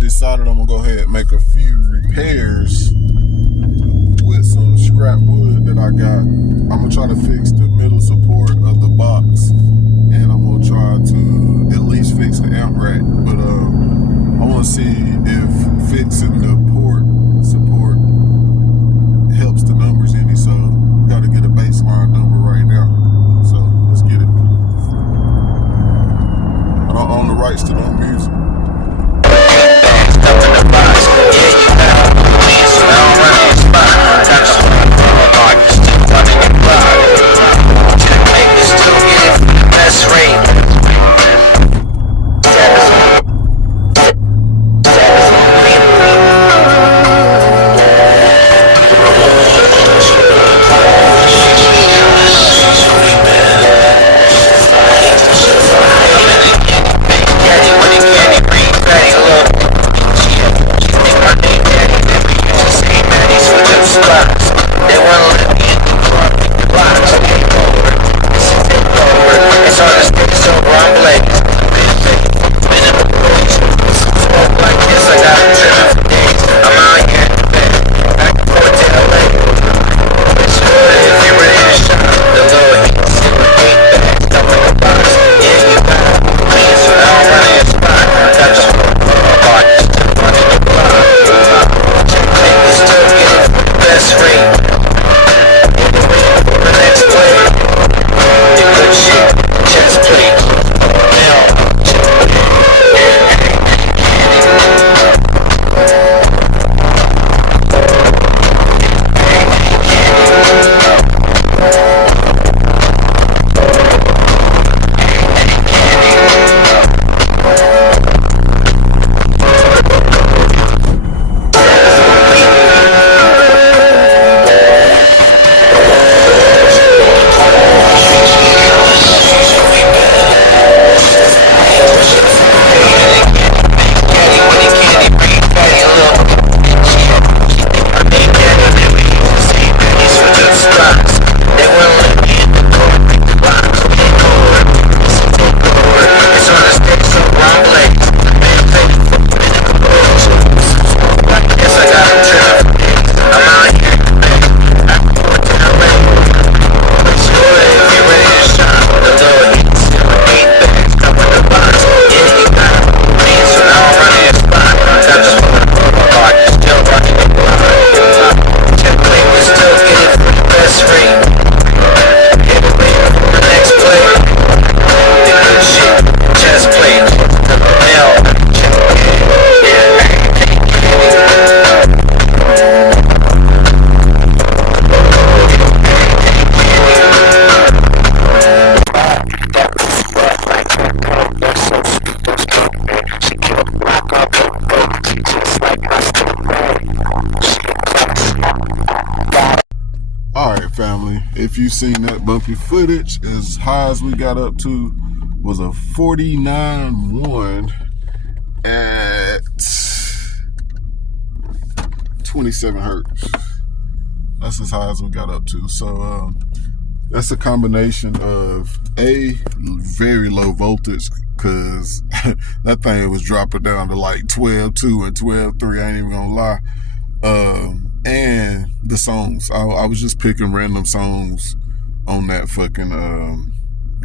Decided I'm gonna go ahead and make a few repairs with some scrap wood that I got. I'm gonna try to fix the middle support of the box, and I'm gonna try to at least fix the amp rack. But I want to see if fixing the port support helps the numbers any. So we got to get a baseline number right now. So let's get it. I don't own the rights to no music. If you've seen that bumpy footage, as high as we got up to was a 49.1 at 27 hertz. That's as high as we got up to. So that's a combination of a very low voltage, because that thing was dropping down to like 12.2 and 12.3. I ain't even gonna lie. And the songs, I was just picking random songs on that fucking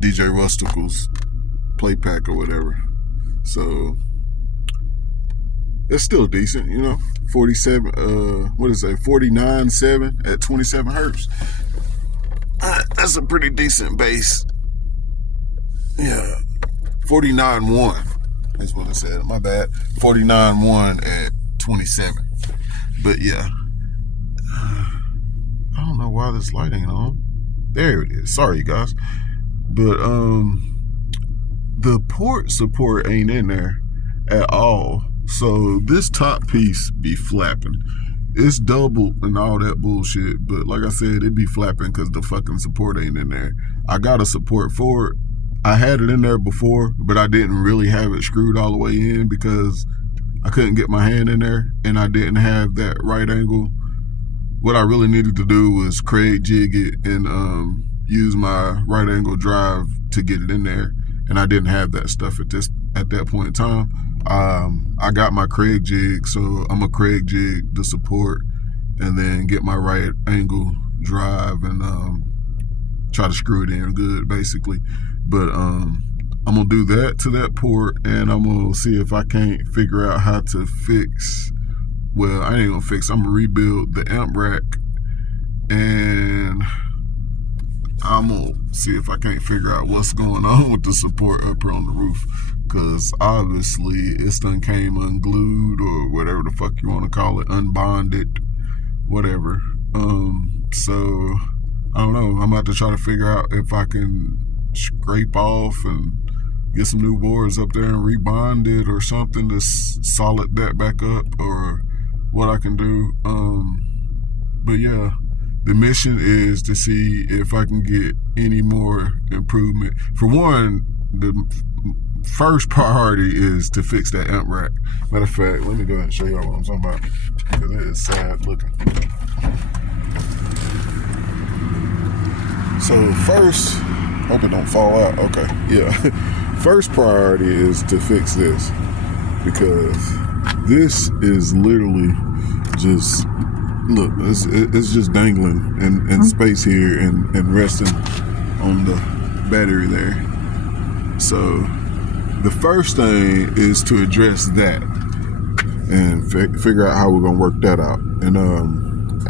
DJ Rustical's play pack or whatever. So it's still decent, you know. 49.7 at 27 hertz. That's a pretty decent bass. Yeah, 49.1 is what I said. My bad. 49.1 at 27. But yeah, why this light ain't on. There it is. Sorry, you guys. But the port support ain't in there at all. So this top piece be flapping. It's doubled and all that bullshit, but like I said, it be flapping because the fucking support ain't in there. I got a support for it. I had it in there before, but I didn't really have it screwed all the way in because I couldn't get my hand in there and I didn't have that right angle. What I really needed to do was Craig jig it and use my right angle drive to get it in there, and I didn't have that stuff at that point in time. I got my Craig jig, so I'm gonna Craig jig the support and then get my right angle drive and try to screw it in good, basically. But I'm gonna do that to that port, and I'm gonna see if I can't figure out how to fix. Well, I ain't gonna fix. I'm gonna rebuild the amp rack, and I'm gonna see if I can't figure out what's going on with the support up here on the roof. Because obviously it's done came unglued or whatever the fuck you want to call it, unbonded, whatever. So I don't know. I'm about to try to figure out if I can scrape off and get some new boards up there and rebond it or something to solid that back up, or what I can do. But yeah, the mission is to see if I can get any more improvement. For one, the first priority is to fix that amp rack. Matter of fact, let me go ahead and show y'all what I'm talking about, because it is sad looking. So first, hope it don't fall out. Okay, yeah. First priority is to fix this, because this is literally just, look, it's just dangling in space here and resting on the battery there. So the first thing is to address that and figure out how we're gonna work that out. And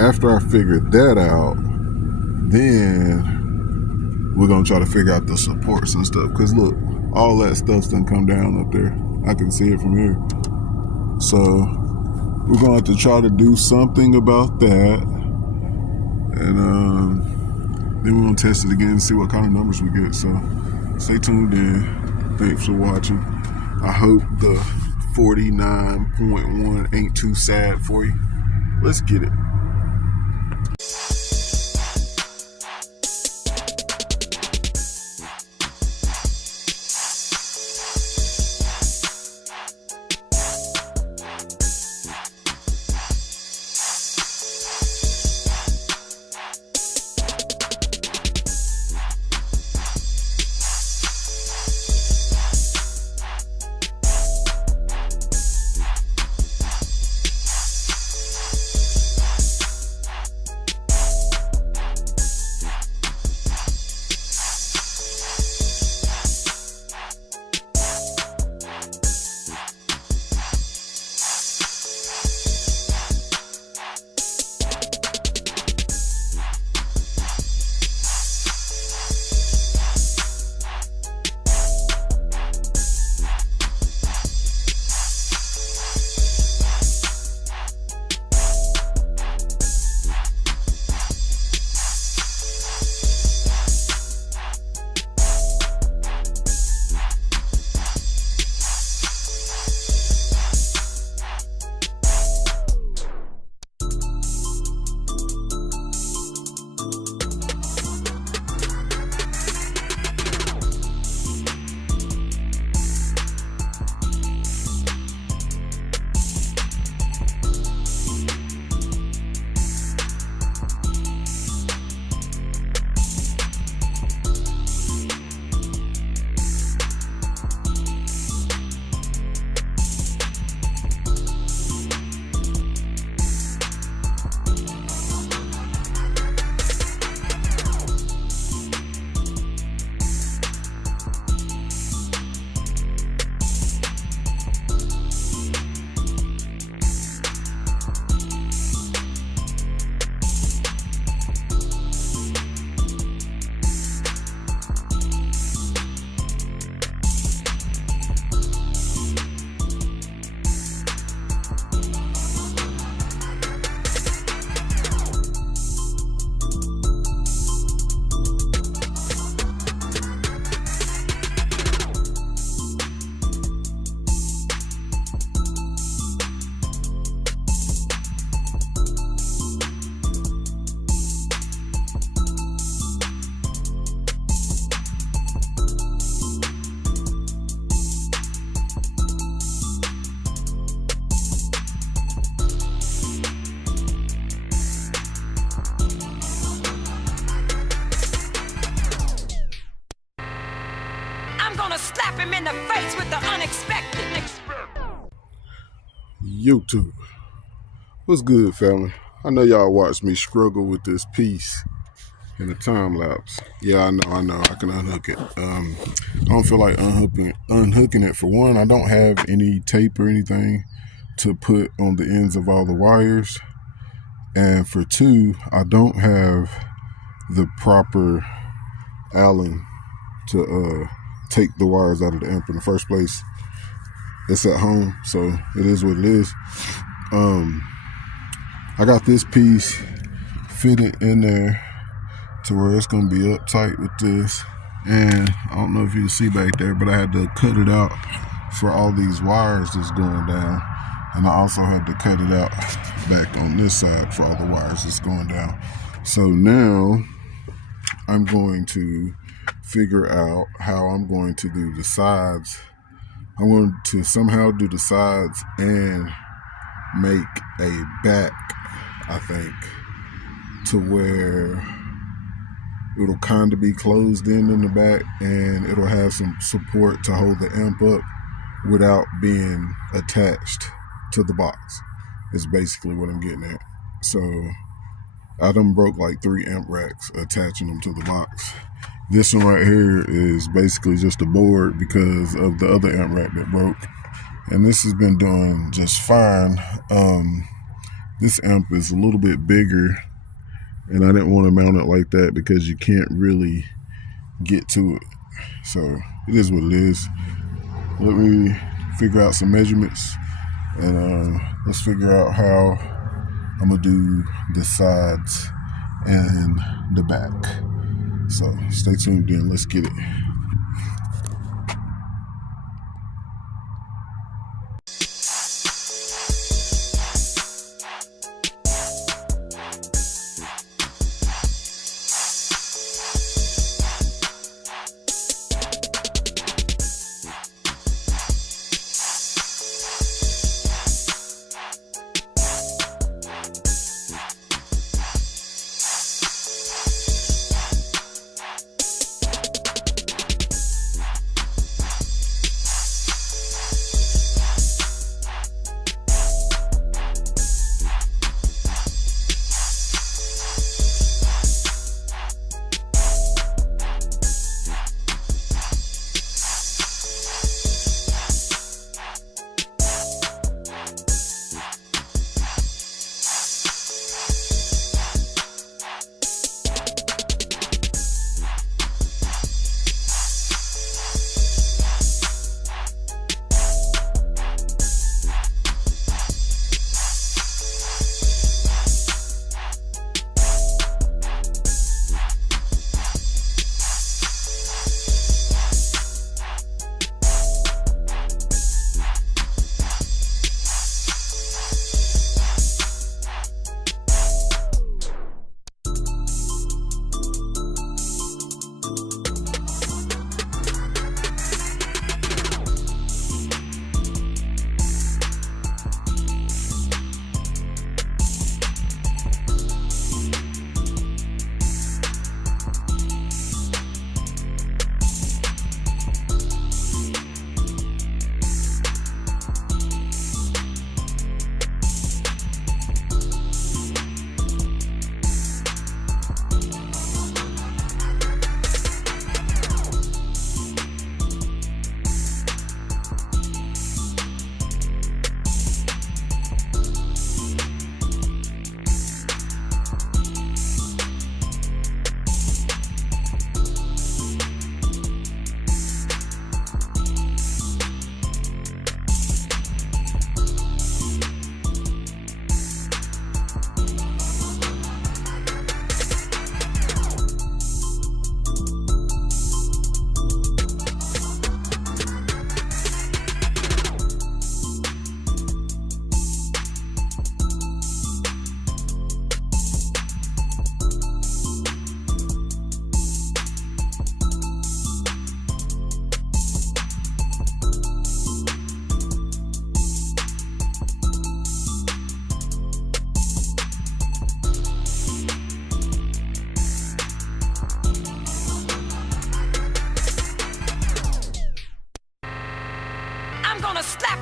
after I figure that out, then we're gonna try to figure out the supports and stuff. Cause look, all that stuff's done come down up there. I can see it from here. So we're gonna have to try to do something about that. And then we're gonna test it again and see what kind of numbers we get. So stay tuned in. Thanks for watching. I hope the 49.1 ain't too sad for you. Let's get it. slap him in the face with the unexpected. YouTube. What's good, family? I know y'all watched me struggle with this piece in the time lapse. Yeah, I know. I can unhook it. I don't feel like unhooking it. For one, I don't have any tape or anything to put on the ends of all the wires. And for two, I don't have the proper Allen to take the wires out of the amp in the first place. It's at home, so it is what it is. I got this piece fitted in there to where it's gonna be up tight with this, and I don't know if you can see back there, but I had to cut it out for all these wires that's going down, and I also had to cut it out back on this side for all the wires that's going down. So now I'm going to figure out how I'm going to do the sides. I'm going to somehow do the sides and make a back, I think, to where it'll kind of be closed in the back, and it'll have some support to hold the amp up without being attached to the box. Is basically what I'm getting at. So I done broke like 3 amp racks attaching them to the box. This one right here is basically just a board because of the other amp rack that broke. And this has been doing just fine. This amp is a little bit bigger, and I didn't want to mount it like that because you can't really get to it. So it is what it is. Let me figure out some measurements, and let's figure out how I'm gonna do the sides and the back. So stay tuned in, let's get it.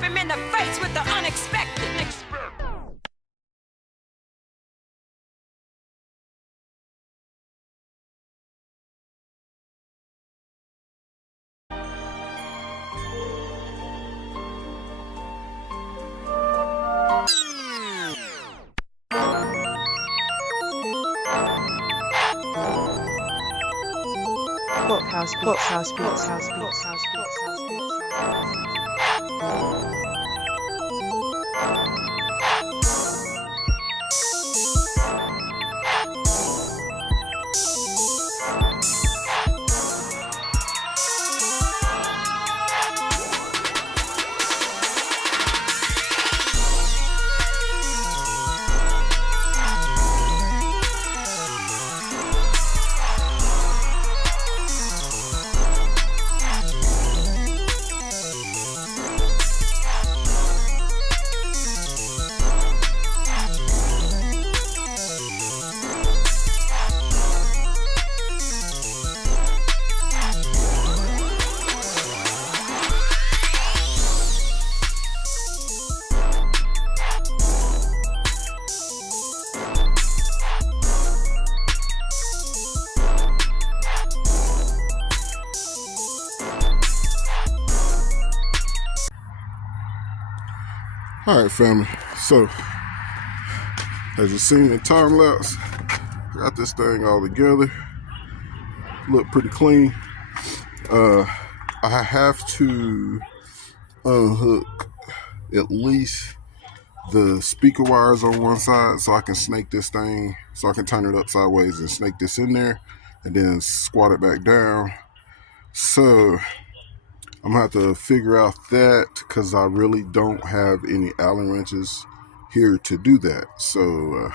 slap him in the face with the unexpected. All right, family. So, as you seen in time lapse, got this thing all together. Look pretty clean. I have to unhook at least the speaker wires on one side so I can snake this thing, so I can turn it up sideways and snake this in there and then squat it back down. So I'm gonna have to figure out that because I really don't have any Allen wrenches here to do that. So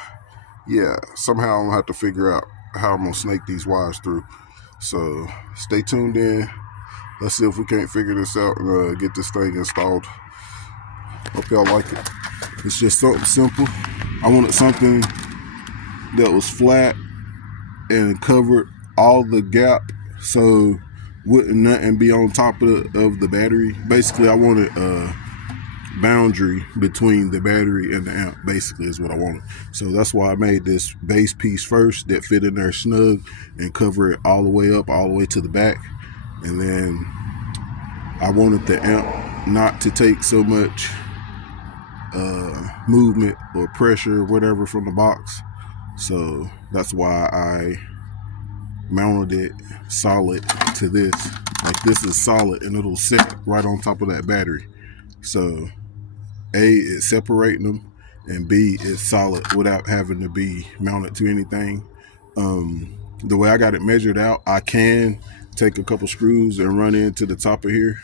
yeah, somehow I'm gonna have to figure out how I'm gonna snake these wires through. So stay tuned in. Let's see if we can't figure this out and get this thing installed. Hope y'all like it. It's just something simple. I wanted something that was flat and covered all the gap so wouldn't nothing be on top of the battery. Basically, I wanted a boundary between the battery and the amp, basically is what I wanted. So that's why I made this base piece first that fit in there snug and cover it all the way up, all the way to the back. And then I wanted the amp not to take so much movement or pressure or whatever from the box. So that's why I mounted it solid to this. Like this is solid and it'll sit right on top of that battery. So A, it's separating them, and B, it's solid without having to be mounted to anything. The way I got it measured out, I can take a couple screws and run into the top of here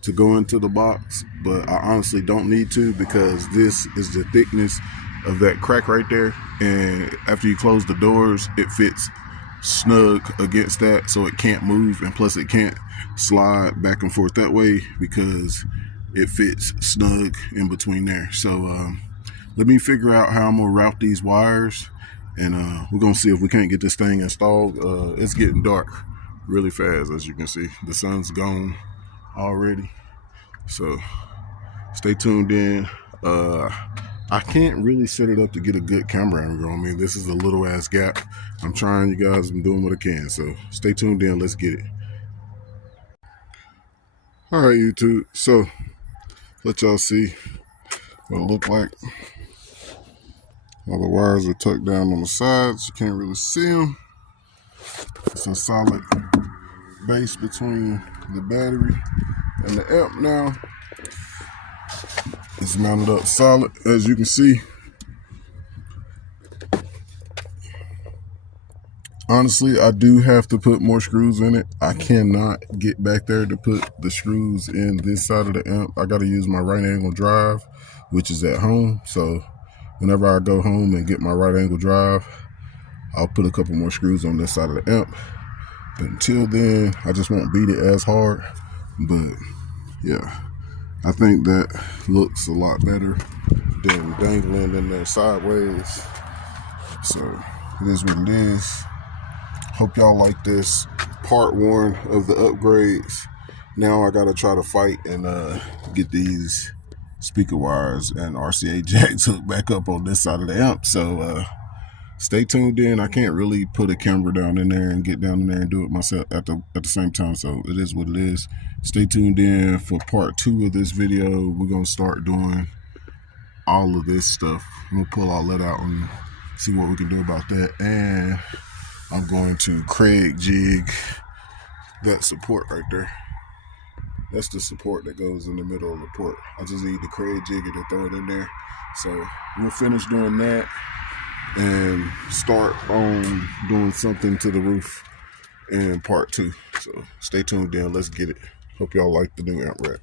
to go into the box, but I honestly don't need to because this is the thickness of that crack right there, and after you close the doors, it fits snug against that, so it can't move, and plus it can't slide back and forth that way because it fits snug in between there. So let me figure out how I'm gonna route these wires, and we're gonna see if we can't get this thing installed. It's getting dark really fast, as you can see. The sun's gone already, so stay tuned in. I can't really set it up to get a good camera angle. I mean, this is a little ass gap. I'm trying, you guys. I'm doing what I can, so stay tuned in. Let's get it. All right, YouTube, so let y'all see what it look like. All the wires are tucked down on the sides. You can't really see them. It's a solid base between the battery and the amp now. It's mounted up solid, as you can see. Honestly, I do have to put more screws in it. I cannot get back there to put the screws in this side of the amp. I got to use my right angle drive, which is at home. So whenever I go home and get my right angle drive, I'll put a couple more screws on this side of the amp. But until then, I just won't beat it as hard. But yeah, I think that looks a lot better than dangling in there sideways. So it is what it is. Hope y'all like this part one of the upgrades. Now I gotta try to fight and get these speaker wires and RCA jacks hooked back up on this side of the amp. So stay tuned in. I can't really put a camera down in there and get down in there and do it myself at the same time. So it is what it is. Stay tuned in for part 2 of this video. We're going to start doing all of this stuff. I'm going to pull all that out and see what we can do about that. And I'm going to Craig jig that support right there. That's the support that goes in the middle of the port. I just need to Craig jig it and throw it in there. So we'll finish doing that and start on doing something to the roof in part 2. So stay tuned in. Let's get it. Hope y'all like the new amp rack.